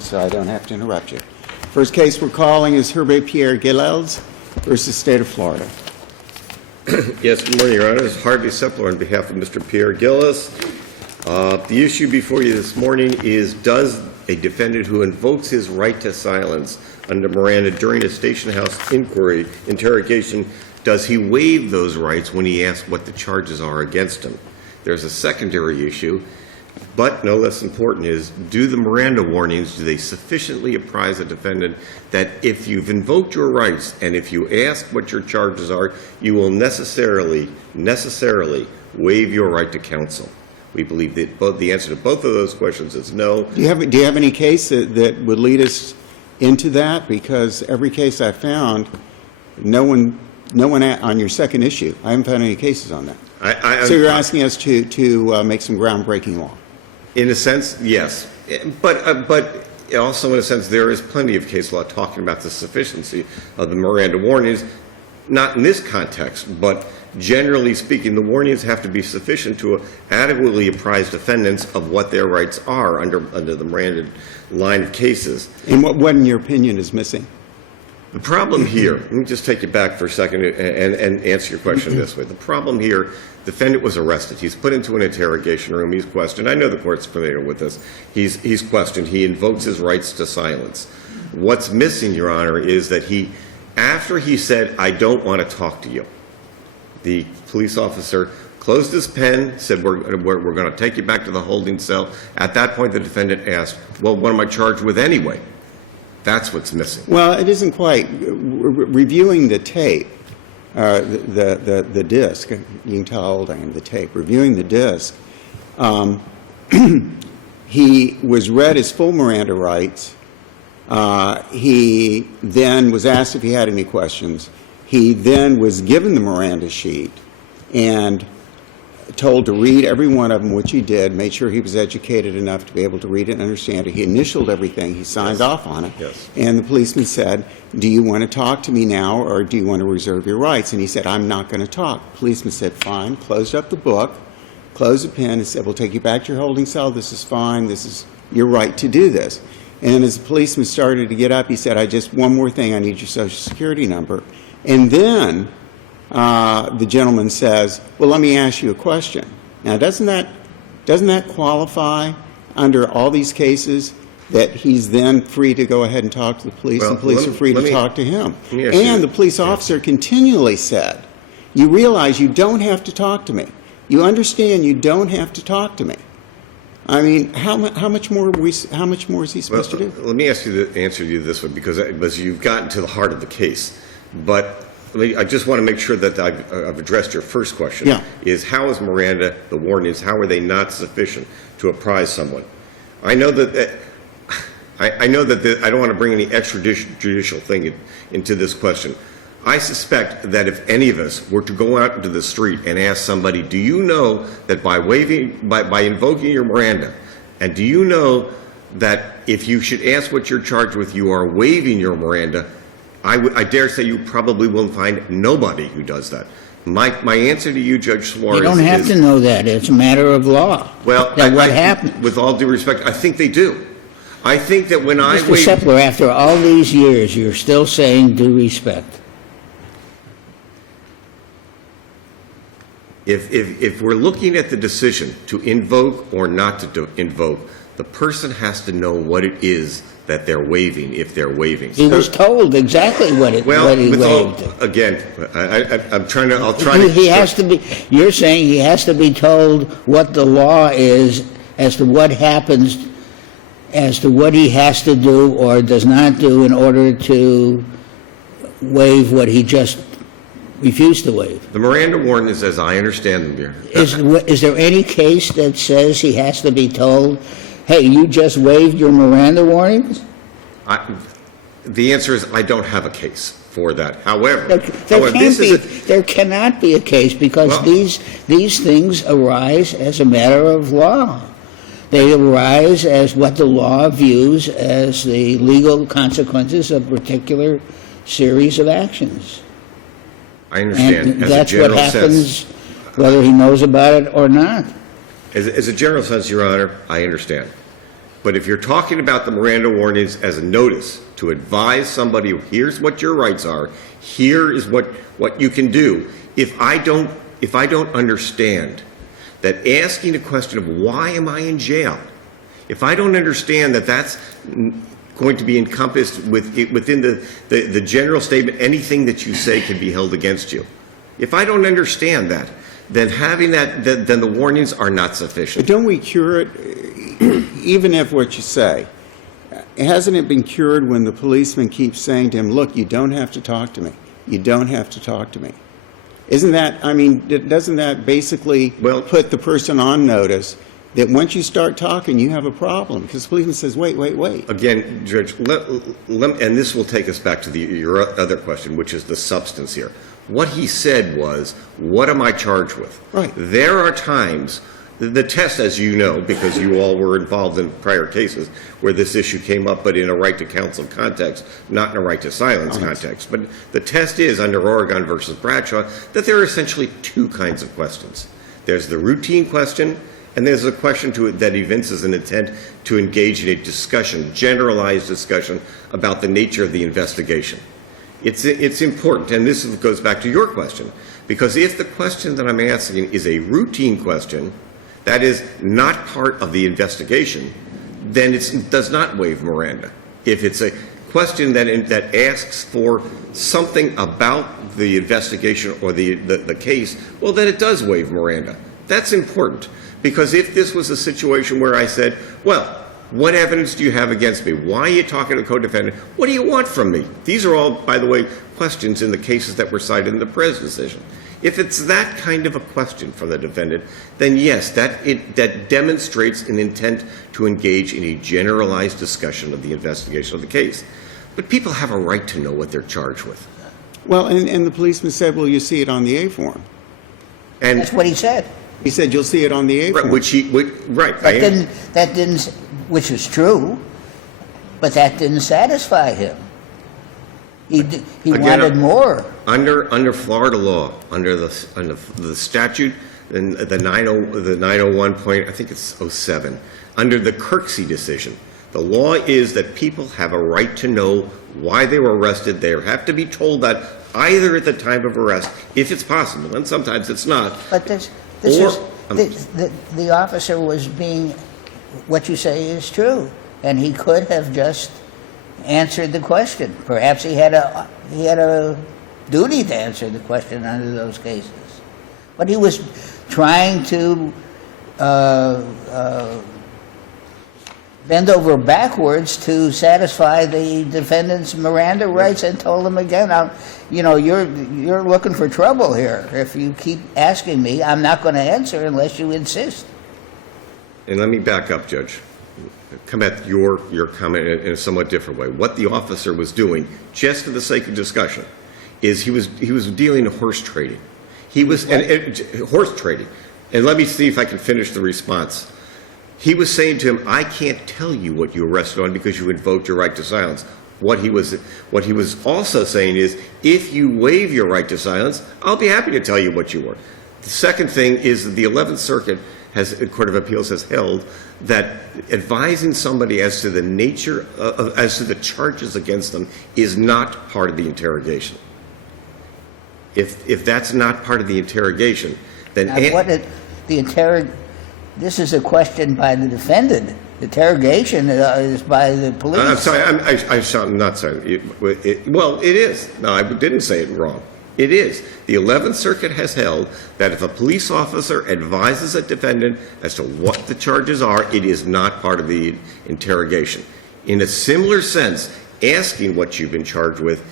so I don't have to interrupt you. First case we're calling is Herby Pierre-Gilles versus State of Florida. Yes, good morning, Your Honor. This is Herby Simpler on behalf of Mr. Pierre-Gilles. The issue before you this morning is, does a defendant who invokes his right to silence under Miranda during a station house interrogation, does he waive those rights when he asks what the charges are against him? There's a secondary issue, but no less important, is, do the Miranda warnings, do they sufficiently apprise a defendant that if you've invoked your rights and if you ask what your charges are, you will necessarily waive your right to counsel? We believe that the answer to both of those questions is no. Do you have any case that would lead us into that? Because every case I found, no one on your second issue, I haven't found any cases on that. So you're asking us to make some groundbreaking law? In a sense, yes. But also in a sense, there is plenty of case law talking about the sufficiency of the Miranda warnings, not in this context, but generally speaking, the warnings have to be sufficient to adequately apprise defendants of what their rights are under the Miranda line of cases. And what in your opinion, is missing? The problem here, let me just take you back for a second and answer your question this way. The problem here, defendant was arrested. He's put into an interrogation room. He's questioned. I know the court's familiar with this. He's questioned. He invokes his rights to silence. What's missing, Your Honor, is that after he said, "I don't want to talk to you," the police officer closed his pen, said, we're going to take you back to the holding cell. At that point, the defendant asked, well, what am I charged with anyway? That's what's missing. Well, it isn't quite. Reviewing the tape, the disc, you can tell how old I am, the tape. Reviewing the disc, he was read his full Miranda rights. He then was asked if he had any questions. He then was given the Miranda sheet and told to read every one of them, which he did, made sure he was educated enough to be able to read it and understand it. He initialed everything. He signed off on it. Yes. And the policeman said, do you want to talk to me now or do you want to reserve your rights? And he said, I'm not going to talk. The policeman said, fine, closed up the book, closed the pen, and said, we'll take you back to your holding cell. This is fine. This is your right to do this. And as the policeman started to get up, he said, one more thing. I need your Social Security number. And then the gentleman says, well, let me ask you a question. Now, doesn't that qualify under all these cases that he's then free to go ahead and talk to the police, and the police are free to talk to him? And the police officer continually said, you realize you don't have to talk to me. You understand you don't have to talk to me. I mean, how much more is he supposed to do? Let me answer you this way, because you've gotten to the heart of the case. But I just want to make sure that I've addressed your first question. Yeah. Is how is Miranda, the warnings, how are they not sufficient to apprise someone? I know that I don't want to bring any extrajudicial thing into this question. I suspect that if any of us were to go out into the street and ask somebody, do you know that by invoking your Miranda, and do you know that if you should ask what you're charged with, you are waiving your Miranda, I dare say you probably will find nobody who does that. My answer to you, Judge Suarez, you don't have to know that. It's a matter of law. Well, what happens? With all due respect, I think they do. I think that when I Mr. Sepler, after all these years, you're still saying due respect. If we're looking at the decision to invoke or not to invoke, the person has to know what it is that they're waiving, if they're waiving. He was told exactly what he waived. Again, I'll try to. He has to be. You're saying he has to be told what the law is as to what happens, as to what he has to do or does not do in order to waive what he just refused to waive. The Miranda warnings, as I understand them here. Is there any case that says he has to be told, hey, you just waived your Miranda warnings? The answer is I don't have a case for that. However, there cannot be a case because these things arise as a matter of law. They arise as what the law views as the legal consequences of a particular series of actions. I understand. And that's what happens whether he knows about it or not. As a general sense, Your Honor, I understand. But if you're talking about the Miranda warnings as a notice to advise somebody, here's what your rights are, here is what you can do. If I don't understand that asking a question of why am I in jail, if I don't understand that that's going to be encompassed within the general statement, anything that you say can be held against you. If I don't understand that, then having that, then the warnings are not But sufficient. don't we cure it, even if what you say, hasn't it been cured when the policeman keeps saying to him, look, you don't have to talk to me. You don't have to talk to me. Isn't that, I mean, doesn't that basically put the person on notice that once you start talking, you have a problem? Because the policeman says, wait. Again, Judge, and this will take us back to your other question, which is the substance here. What he said was, what am I charged with? Right. There are times, the test, as you know, because you all were involved in prior cases where this issue came up, but in a right to counsel context, not in a right to silence context. But the test is, under Oregon versus Bradshaw, that there are essentially two kinds of questions. There's the routine question, and there's a question that evinces an intent to engage in a discussion, generalized discussion, about the nature of the investigation. It's important, and this goes back to your question, because if the question that I'm asking is a routine question that is not part of the investigation, then it does not waive Miranda. If it's a question that asks for something about the investigation or the case, well, then it does waive Miranda. That's important, because if this was a situation where I said, well, what evidence do you have against me? Why are you talking to a co-defendant? What do you want from me? These are all, by the way, questions in the cases that were cited in the Perez decision. If it's that kind of a question from the defendant, then yes, that demonstrates an intent to engage in a generalized discussion of the investigation of the case. But people have a right to know what they're charged with. Well, and the policeman said, well, you see it on the A form. And That's what he said. He said, you'll see it on the A form. Which is true, but that didn't satisfy him. He Again, wanted more. Under Florida law, under the statute, and the 901 point, I think it's 07, under the Kirksey decision, the law is that people have a right to know why they were arrested. They have to be told that either at the time of arrest, if it's possible, and sometimes it's not. But the officer was being, what you say is true, and he could have just answered the question. Perhaps he had a duty to answer the question under those cases. But he was trying to bend over backwards to satisfy the defendant's Miranda rights, and told him again, you're looking for trouble here. If you keep asking me, I'm not going to answer unless you insist. And let me back up, Judge. Come at your comment in a somewhat different way. What the officer was doing, just for the sake of discussion, is he was dealing in horse trading. Horse trading. And let me see if I can finish the response. He was saying to him, I can't tell you what you arrested on because you invoked your right to silence. What he was also saying is, if you waive your right to silence, I'll be happy to tell you what you were. The second thing is that the 11th Circuit Court of Appeals has held that advising somebody as to the nature as to the charges against them is not part of the interrogation. If that's not part of the interrogation, then this is a question by the defendant. Interrogation is by the police. I'm sorry. I'm not sorry. Well, it is. No, I didn't say it wrong. It is. The 11th Circuit has held that if a police officer advises a defendant as to what the charges are, it is not part of the interrogation. In a similar sense, asking what you've been charged with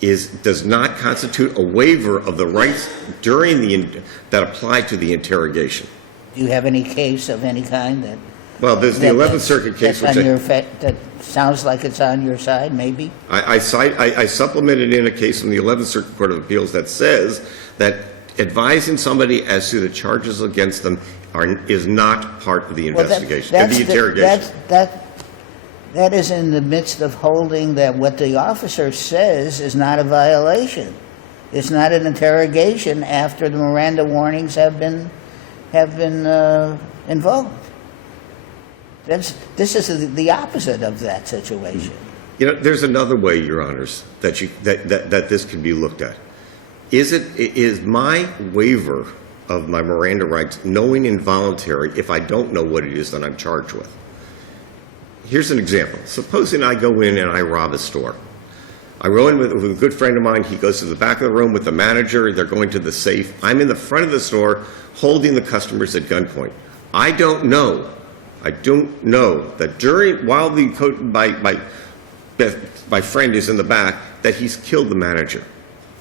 does not constitute a waiver of the rights that apply to the interrogation. Do you have any case of any kind that? Well, there's the 11th Circuit case, that sounds like it's on your side, maybe? I supplemented in a case from the 11th Circuit Court of Appeals that says that advising somebody as to the charges against them is not part of the investigation, of the interrogation. That is in the midst of holding that what the officer says is not a violation. It's not an interrogation after the Miranda warnings have been invoked. This is the opposite of that situation. You know, there's another way, Your Honors, that this can be looked at. Is my waiver of my Miranda rights knowing involuntary if I don't know what it is that I'm charged with? Here's an example. Supposing I go in and I rob a store. I go in with a good friend of mine. He goes to the back of the room with the manager. They're going to the safe. I'm in the front of the store holding the customers at gunpoint. I don't know that while my friend is in the back, that he's killed the manager.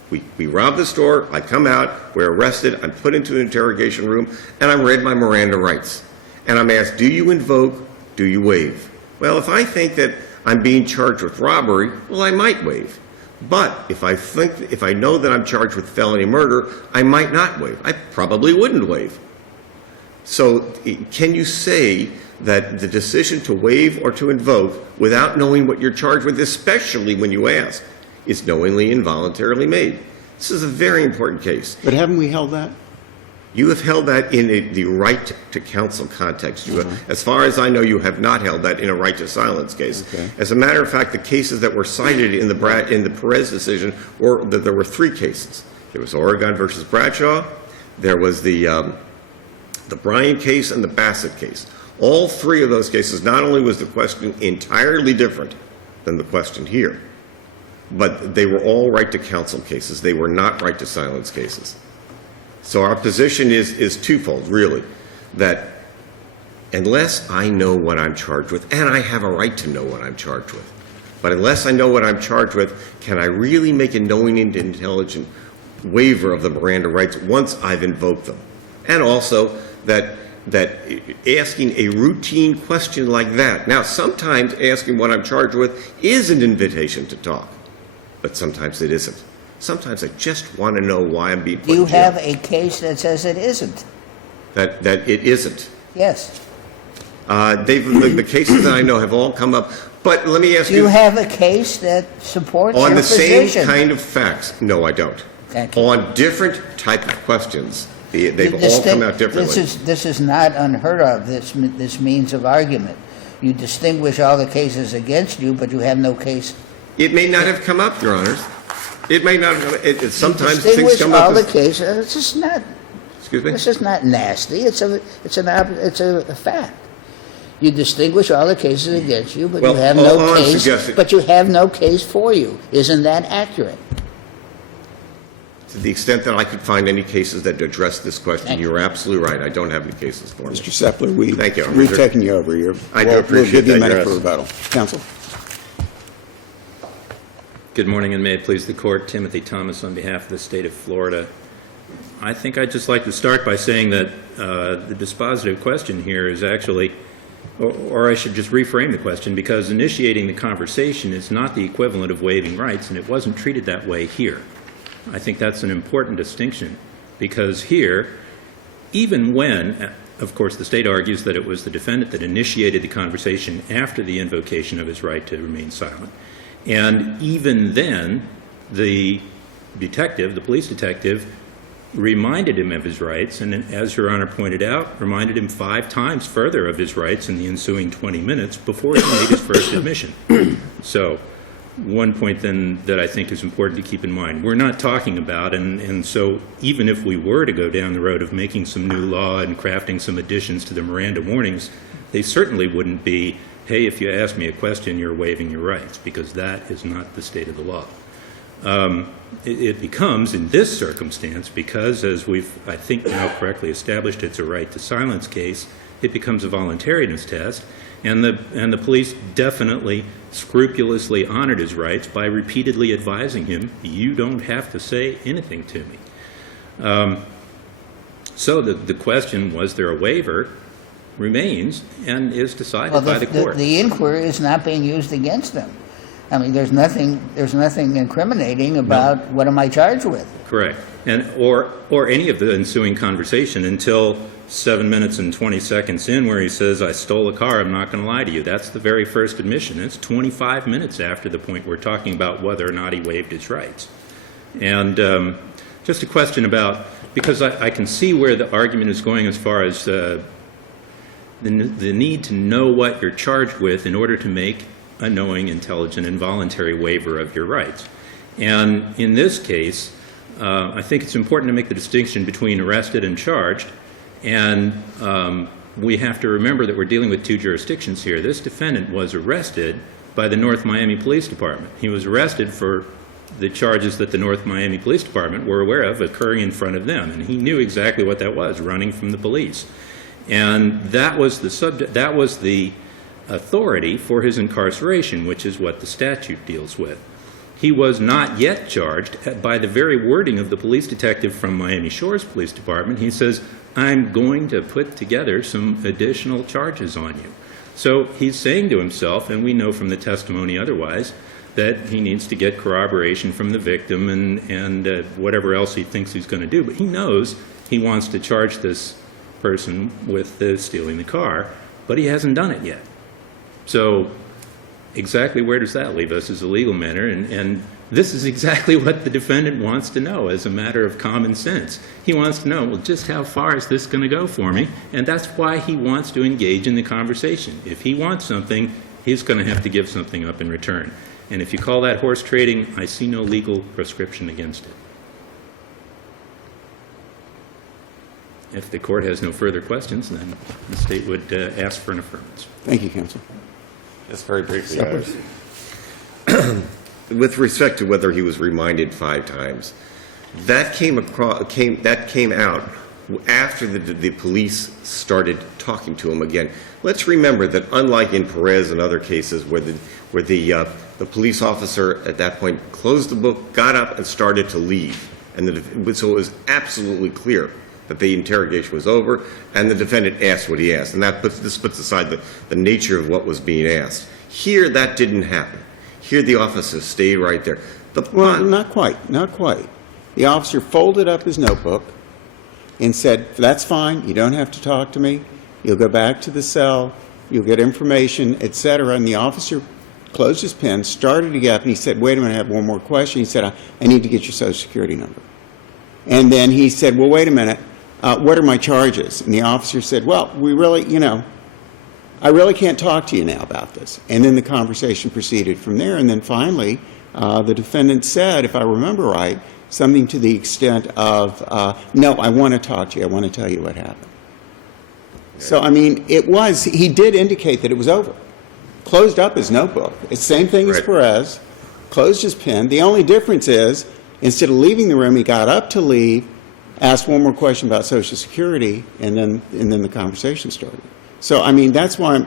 We rob the store, I come out, we're arrested, I'm put into an interrogation room, and I'm read my Miranda rights. And I'm asked, do you invoke, do you waive? Well, if I think that I'm being charged with robbery, well, I might waive. But if I know that I'm charged with felony murder, I might not waive. I probably wouldn't waive. So can you say that the decision to waive or to invoke without knowing what you're charged with, especially when you ask, is knowingly and voluntarily made? This is a very important case. But haven't we held that? You have held that in the right to counsel context. As far as I know, you have not held that in a right to silence case. Okay. As a matter of fact, the cases that were cited in the Perez decision, there were three cases. There was Oregon versus Bradshaw, there was the Bryan case, and the Bassett case. All three of those cases, not only was the question entirely different than the question here, but they were all right to counsel cases. They were not right to silence cases. So our position is twofold, really, that unless I know what I'm charged with, and I have a right to know what I'm charged with, but unless I know what I'm charged with, can I really make a knowing and intelligent waiver of the Miranda rights once I've invoked them? And also that asking a routine question like that. Now, sometimes asking what I'm charged with is an invitation to talk, but sometimes it isn't. Sometimes I just want to know why I'm being put in jail. You have a case that says it isn't. That it isn't. Yes. The cases that I know have all come up. But let me ask you. Do you have a case that supports your on the position? same kind of facts? No, I don't. Thank you. On different type of questions, they've all come out differently. This is not unheard of, this means of argument. You distinguish all the cases against you, but you have no case. It may not have come up, Your Honors. It may not have. Sometimes you things come up. all the cases. It's just not. Excuse me? This is not nasty. It's a fact. You distinguish all the cases against you, but Well, you have all no I'm case. suggesting- But you have no case for you. Isn't that accurate? To the extent that I could find any cases that address this question, Thank you. you're absolutely right. I don't have any cases for me. Mr. Sepler, Thank you. we've taken you over. I do We'll appreciate give you a that, minute Your for Honor. rebuttal. Counsel? Good morning, and may it please the Court. Timothy Thomas on behalf of the State of Florida. I think I'd just like to start by saying that the dispositive question here is actually, or I should just reframe the question, because initiating the conversation is not the equivalent of waiving rights, and it wasn't treated that way here. I think that's an important distinction, because here, even when, of course, the State argues that it was the defendant that initiated the conversation after the invocation of his right to remain silent, and even then, the detective, the police detective, reminded him of his rights, and as Your Honor pointed out, reminded him 5 times further of his rights in the ensuing 20 minutes before he made his first admission. So, one point then that I think is important to keep in mind, we're not talking about, and so even if we were to go down the road of making some new law and crafting some additions to the Miranda warnings, they certainly wouldn't be, hey, if you ask me a question, you're waiving your rights, because that is not the state of the law. It becomes, in this circumstance, because as we've, I think, now correctly established, it's a right to silence case, it becomes a voluntariness test, and the police definitely scrupulously honored his rights by repeatedly advising him, you don't have to say anything to me. So the question, was there a waiver, remains and is decided by the court. The inquiry is not being used against them. I mean, there's nothing incriminating about what am I charged with. Correct. And or any of the ensuing conversation until 7 minutes and 20 seconds in, where he says, I stole a car, I'm not going to lie to you. That's the very first admission. It's 25 minutes after the point we're talking about whether or not he waived his rights. And just a question about, because I can see where the argument is going as far as the need to know what you're charged with in order to make a knowing, intelligent, and voluntary waiver of your rights. And in this case, I think it's important to make the distinction between arrested and charged. And we have to remember that we're dealing with two jurisdictions here. This defendant was arrested by the North Miami Police Department. He was arrested for the charges that the North Miami Police Department were aware of occurring in front of them. And he knew exactly what that was, running from the police. And that was the authority for his incarceration, which is what the statute deals with. He was not yet charged. By the very wording of the police detective from Miami Shores Police Department, he says, I'm going to put together some additional charges on you. So he's saying to himself, and we know from the testimony otherwise, that he needs to get corroboration from the victim and whatever else he thinks he's going to do. But he knows he wants to charge this person with stealing the car, but he hasn't done it yet. So exactly where does that leave us as a legal matter? And this is exactly what the defendant wants to know as a matter of common sense. He wants to know, well, just how far is this going to go for me? And that's why he wants to engage in the conversation. If he wants something, he's going to have to give something up in return. And if you call that horse trading, I see no legal prescription against it. If the court has no further questions, then the state would ask for an affirmance. Thank you, counsel. Just very briefly, Your Honor. With respect to whether he was reminded 5 times, that came out after the police started talking to him again. Let's remember that unlike in Perez and other cases where the police officer at that point closed the book, got up, and started to leave, and so it was absolutely clear that the interrogation was over, and the defendant asked what he asked. And this puts aside the nature of what was being asked. Here, that didn't happen. Here, the officer stayed right there. Well, not quite. The officer folded up his notebook and said, that's fine, you don't have to talk to me. You'll go back to the cell, you'll get information, etc. And the officer closed his pen, started to get up, and he said, wait a minute, I have one more question. He said, I need to get your Social Security number. And then he said, well, wait a minute. What are my charges? And the officer said, well, I really can't talk to you now about this. And then the conversation proceeded from there. And then finally, the defendant said, if I remember right, something to the extent of, no, I want to talk to you. I want to tell you what happened. So, I mean, he did indicate that it was over. Closed up his notebook. It's the same thing as Perez. Closed his pen. The only difference is, instead of leaving the room, he got up to leave, asked one more question about Social Security, and then the conversation started. So, I mean, that's why,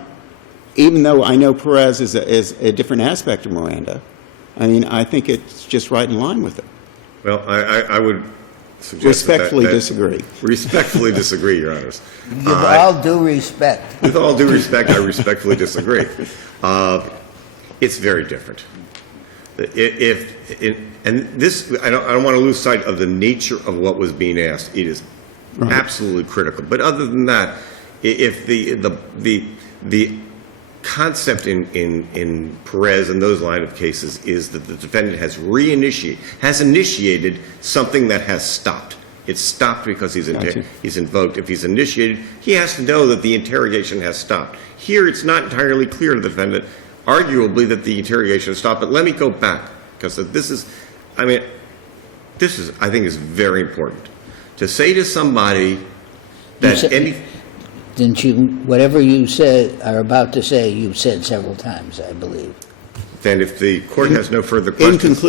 even though I know Perez is a different aspect of Miranda, I mean, I think it's just right in line with it. Well, I would suggest respectfully disagree. Respectfully disagree, Your Honors. With all due respect. With all due respect, I respectfully disagree. It's very different. And this, I don't want to lose sight of the nature of what was being asked. It is absolutely critical. But other than that, if the concept in Perez and those line of cases is that the defendant has initiated something that has stopped. It's stopped because he's invoked. If he's initiated, he has to know that the interrogation has stopped. Here, it's not entirely clear to the defendant, arguably, that the interrogation has stopped. But let me go back, because this is, I think, is very important. To say to somebody that Didn't you, whatever you are about to say, you've said several times, I believe. Then if the court has no further questions.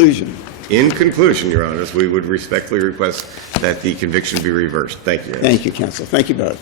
In conclusion, Your Honors, we would respectfully request that the conviction be reversed. Thank you. Thank you, counsel. Thank you both.